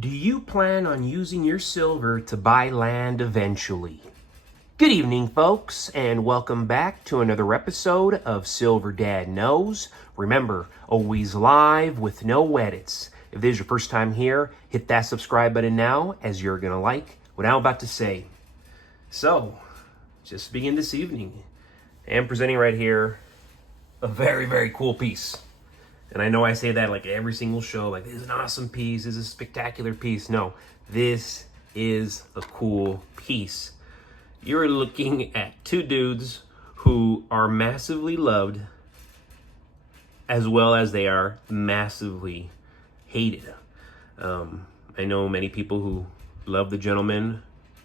Do you plan on using your silver to buy land eventually? Good evening, folks, and welcome back to another episode of Silver Dad Knows. Remember, always live with no edits. If this is your first time here, hit that subscribe button now, as you're going to like what I'm about to say. So, just begin this evening. I am presenting right here a very, very cool piece. And I know I say that like every single show, like this is an awesome piece, this is a spectacular piece. No, this is a cool piece. You're looking at two dudes who are massively loved as well as they are massively hated. I know many people who love the gentleman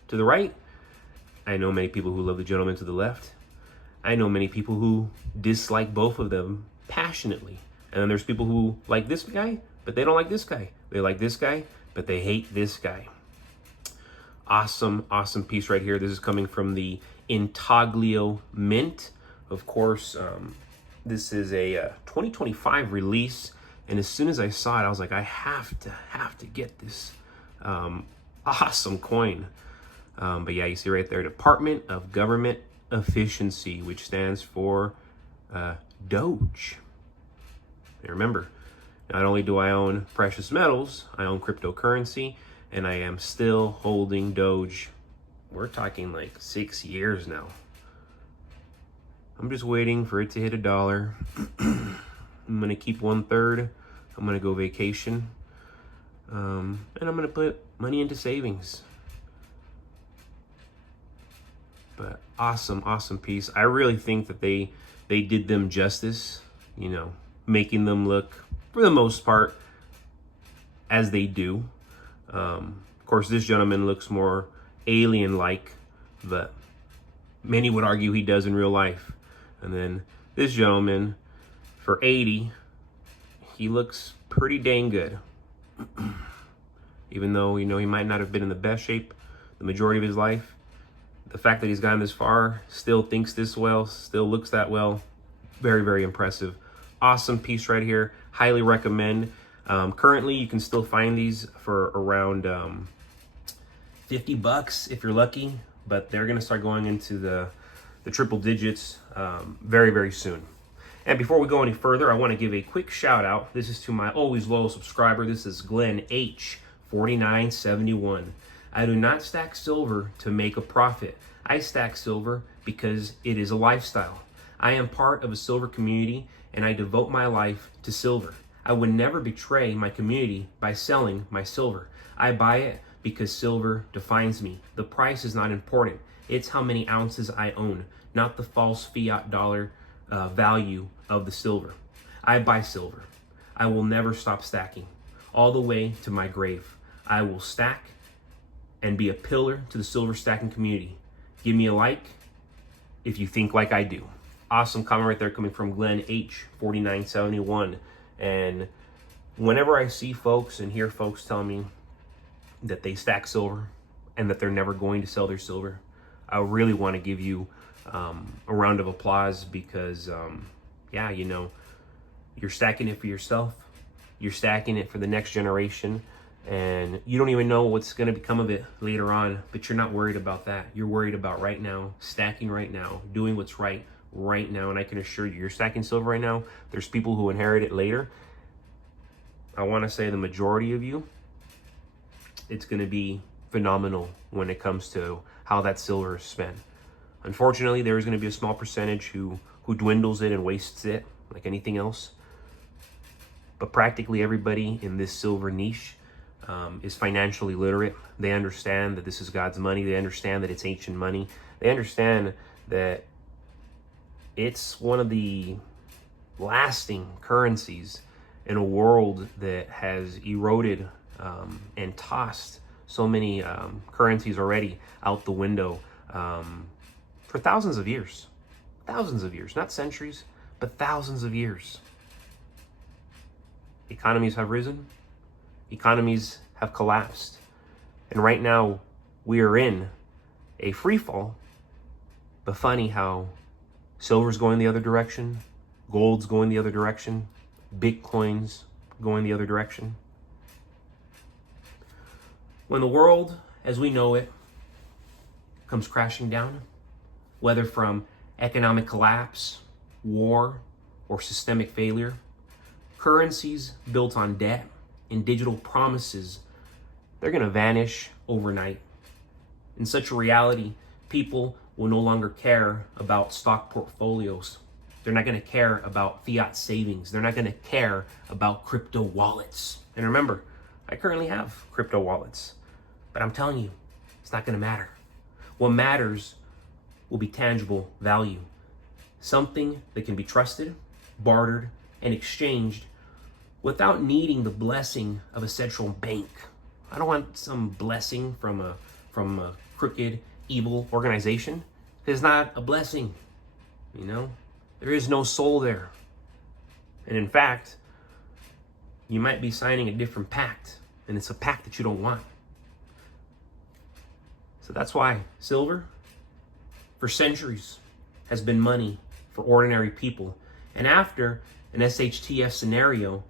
to the right. I know many people who love the gentleman to the left. I know many people who dislike both of them passionately. And then there's people who like this guy, but they don't like this guy. They like this guy, but they hate this guy. Awesome, awesome piece right here. This is coming from the Intaglio Mint. Of course, this is a 2025 release. And as soon as I saw it, I was like, I have to get this awesome coin. But yeah, you see right there, Department of Government Efficiency, which stands for DOGE. And remember, not only do I own precious metals, I own cryptocurrency, and I am still holding Doge. We're talking like 6 years now. I'm just waiting for it to hit $1. I'm gonna keep 1/3. I'm gonna go vacation, and I'm gonna put money into savings. But awesome, awesome piece. I really think that they did them justice, you know, making them look, for the most part, as they do. Of course, this gentleman looks more alien-like, but many would argue he does in real life. And then this gentleman, for 80, he looks pretty dang good. Even though, you know, he might not have been in the best shape the majority of his life, the fact that he's gotten this far, still thinks this well, still looks that well, very, very impressive. Awesome piece right here. Highly recommend. Currently, you can still find these for around $50 if you're lucky, but they're going to start going into the triple digits very, very soon. And before we go any further, I want to give a quick shout out. This is to my always loyal subscriber. This is Glenn H. 4971. I do not stack silver to make a profit. I stack silver because it is a lifestyle. I am part of a silver community, and I devote my life to silver. I would never betray my community by selling my silver. I buy it because silver defines me. The price is not important. It's how many ounces I own, not the false fiat dollar value of the silver. I buy silver. I will never stop stacking. All the way to my grave, I will stack and be a pillar to the silver stacking community. Give me a like if you think like I do. Awesome comment right there coming from Glenn H. 4971. And whenever I see folks and hear folks tell me that they stack silver and that they're never going to sell their silver, I really want to give you a round of applause because, yeah, you know, you're stacking it for yourself. You're stacking it for the next generation. And you don't even know what's going to become of it later on, but you're not worried about that. You're worried about right now, stacking right now, doing what's right now. And I can assure you, you're stacking silver right now. There's people who inherit it later. I want to say the majority of you, it's going to be phenomenal when it comes to how that silver is spent. Unfortunately, there is going to be a small percentage who dwindles it and wastes it like anything else. But practically everybody in this silver niche is financially literate. They understand that this is God's money. They understand that it's ancient money. They understand that it's one of the lasting currencies in a world that has eroded and tossed so many currencies already out the window for thousands of years. Thousands of years, not centuries, but thousands of years. Economies have risen. Economies have collapsed. And right now, we are in a free fall. But funny how silver's going the other direction, gold's going the other direction, Bitcoin's going the other direction. When the world, as we know it, comes crashing down, whether from economic collapse, war, or systemic failure, currencies built on debt and digital promises, they're going to vanish overnight. In such a reality, people will no longer care about stock portfolios. They're not going to care about fiat savings. They're not going to care about crypto wallets. And remember, I currently have crypto wallets, but I'm telling you, it's not going to matter. What matters will be tangible value, something that can be trusted, bartered, and exchanged without needing the blessing of a central bank. I don't want some blessing from a crooked, evil organization. It's not a blessing, you know? There is no soul there. And in fact, you might be signing a different pact, and it's a pact that you don't want. So that's why silver, for centuries, has been money for ordinary people. And after an SHTF scenario,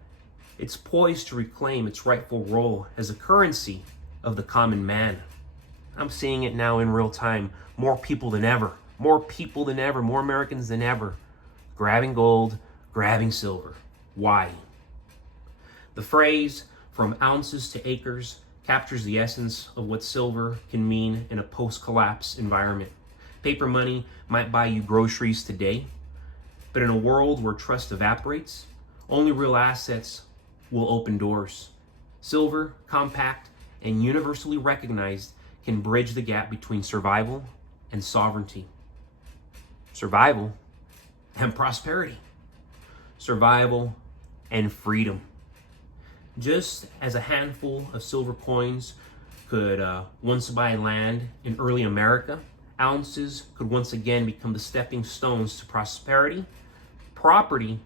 it's poised to reclaim its rightful role as a currency of the common man. I'm seeing it now in real time. More people than ever, more Americans than ever, grabbing gold, grabbing silver. Why? The phrase, from ounces to acres, captures the essence of what silver can mean in a post-collapse environment. Paper money might buy you groceries today, but in a world where trust evaporates, only real assets will open doors. Silver, compact, and universally recognized, can bridge the gap between survival and sovereignty. Survival and prosperity. Survival and freedom. Just as a handful of silver coins could once buy land in early America, ounces could once again become the stepping stones to prosperity, property,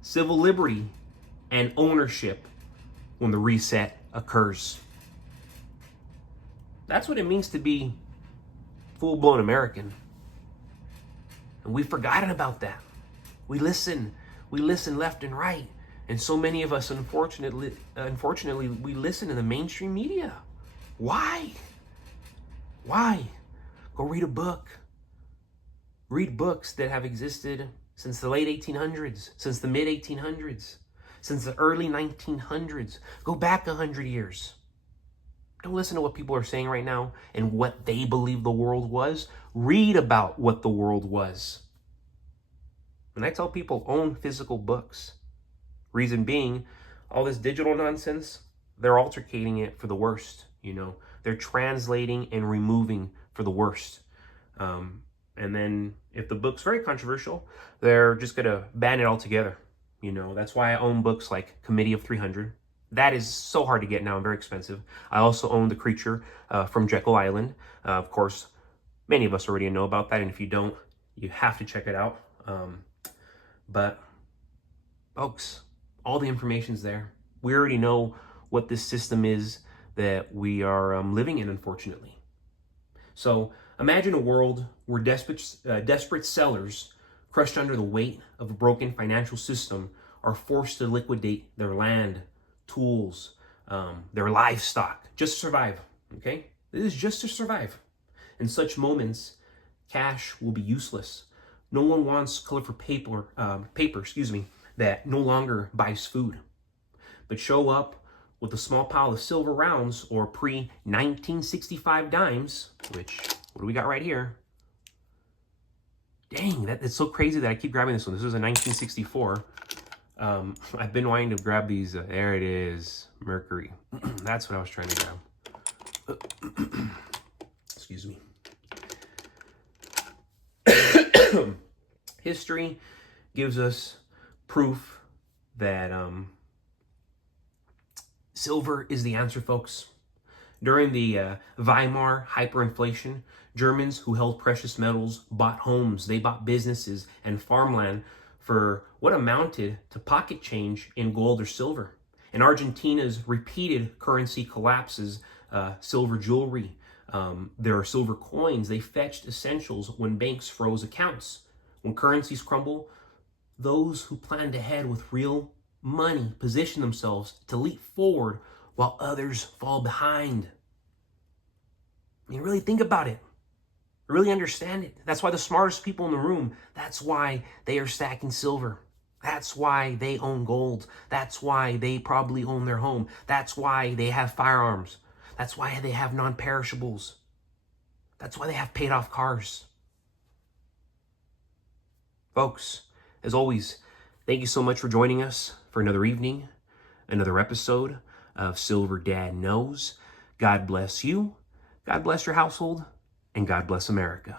civil liberty, and ownership when the reset occurs. That's what it means to be full-blown American. And we've forgotten about that. We listen left and right. And so many of us, unfortunately, we listen to the mainstream media. Why? Go read a book. Read books that have existed since the late 1800s, since the mid 1800s, since the early 1900s. Go back 100 years. Don't listen to what people are saying right now and what they believe the world was. Read about what the world was. And I tell people, own physical books. Reason being, all this digital nonsense, they're altercating it for the worst, you know. They're translating and removing for the worst. And then if the book's very controversial, they're just going to ban it altogether. You know, that's why I own books like Committee of 300. That is so hard to get now and very expensive. I also own The Creature from Jekyll Island. Of course, many of us already know about that. And if you don't, you have to check it out. But folks, all the information's there. We already know what this system is that we are living in, unfortunately. So imagine a world where desperate sellers, crushed under the weight of a broken financial system, are forced to liquidate their land, tools, their livestock, just to survive, okay? This is just to survive. In such moments, cash will be useless. No one wants colorful paper, that no longer buys food. But show up with a small pile of silver rounds or pre-1965 dimes, which, what do we got right here? Dang, that's so crazy that I keep grabbing this one. This was a 1964. I've been wanting to grab these. There it is, Mercury. That's what I was trying to grab. Excuse me. History gives us proof that silver is the answer, folks. During the Weimar hyperinflation, Germans who held precious metals bought homes, they bought businesses and farmland for what amounted to pocket change in gold or silver. In Argentina's repeated currency collapses, silver jewelry, there are silver coins, they fetched essentials when banks froze accounts. When currencies crumble, those who planned ahead with real money position themselves to leap forward while others fall behind. I mean, really think about it. Really understand it. That's why the smartest people in the room, that's why they are stacking silver. That's why they own gold. That's why they probably own their home. That's why they have firearms. That's why they have non-perishables. That's why they have paid off cars. Folks, as always, thank you so much for joining us for another evening, another episode of Silver Dad Knows. God bless you, God bless your household, and God bless America.